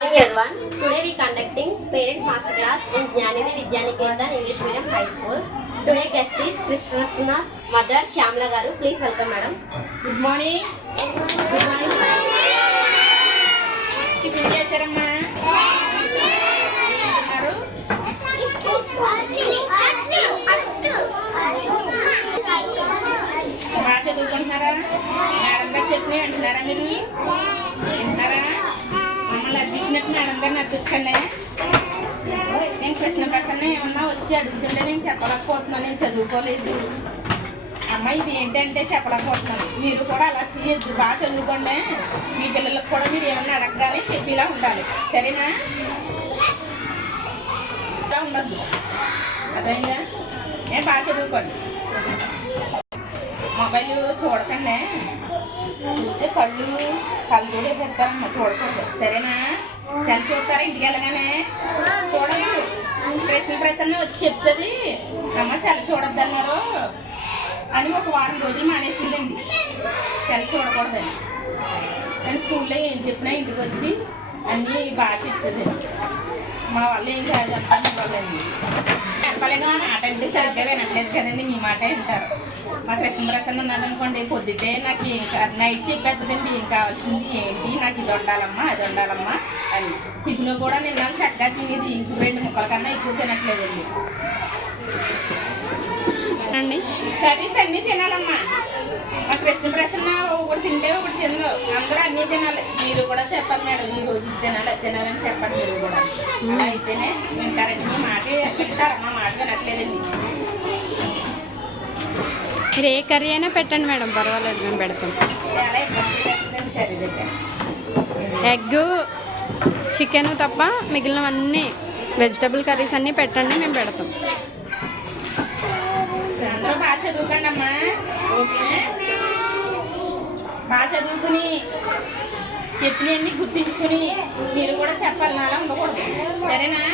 Morning everyone. Today we conducting parent master class in Jnanidhi Vidyaniketan English Medium High School. Today guest is Krishna's mother Shyamla garu. Please welcome madam. Good morning. Good morning madam. Tiffin chesaramma? బాగా చదువుకుంటున్నారా? Madam గారు చెప్పినవి అంటున్నారా? మీరు వింటున్నారా? మమ్మల్ని అర్పించినట్టు madam గారిని అర్పించకండి. నేను కృష్ణ ప్రసన్న ఏమన్నా వచ్చి అడుగుతుంటే నేను చెప్పలేకపోతున్నాను, నేను చదువుకోలేదు అమ్మ, ఇది ఏంటంటే చెప్పలేకపోతున్నాను. మీరు కూడా అలా చేయొద్దు, బాగా చదువుకోండి. మీ పిల్లలకు కూడా మీరు ఏమన్నా అడగగానే చెప్పేలా ఉండాలి, సరేనా? ఇలా ఉండద్దు, అదైందా? నేను బాగా చదువుకోండి. మొబైల్ చూడకండి, చూస్తే కళ్ళు కూడా వేసేస్తారమ్మ, చూడకూడదు, సరేనా? సెల్ చూస్తారా ఇంటికి వెళ్ళగానే? చూడదు. ప్రసన్న వచ్చి చెప్తుంది అమ్మ సెల్ చూడద్దు అన్నారు అని ఒక వారం రోజులు మానేసిందండి, సెల్ చూడకూడదని. నేను స్కూల్లో ఏం చెప్పినా ఇంటికి వచ్చి అన్నీ బాగా చెప్తుంది. మా వాళ్ళు ఏం కాదు చెప్పాలి వాళ్ళండి, చెప్పాలండి. మా మాట అంటే సరిగ్గా వినట్లేదు కదండి, మీ మాట వింటారు. మా కృష్ణ ప్రసన్న ఉన్నదనుకోండి, పొద్దుటే నాకు ఏం నైట్ చెప్పేస్తుందండి ఏం కావాల్సింది ఏంటి, నాకు ఇది వండాలమ్మా అది వండాలమ్మా అని. టిఫిన్ కూడా నిన్న చక్కగా తినేది, ఇంకో 2 ముక్కల కన్నా ఎక్కువ తినట్లేదండి. కర్రీస్ అన్నీ తినాలమ్మా. మా కృష్ణ ప్రసన్న ఒకటి తింటే ఒకటి తినదు, అందరూ అన్నీ తినాలి. మీరు కూడా చెప్పాలి మేడం, ఈ రోజు తినాలని చెప్పండి. మీరు కూడా అలా అయితేనే వింటారండి, మీ మాట వింటారు, మా మాట వినట్లేదండి. మీరు ఏ కర్రీ అయినా పెట్టండి మేడం, పర్వాలేదు, మేము పెడతాం. చాలా ఇబ్బంది కర్రీ దగ్గర ఎగ్ చికెన్ తప్ప మిగిలినవన్నీ వెజిటబుల్ కర్రీస్ అన్నీ పెట్టండి, మేము పెడతాం. అందరూ బాగా చదువుకోండి అమ్మా, ఓకే? బాగా చదువుకుని చెప్పినవన్నీ గుర్తించుకుని మీరు కూడా చెప్పాలి, అలా ఉండకూడదు, సరేనా?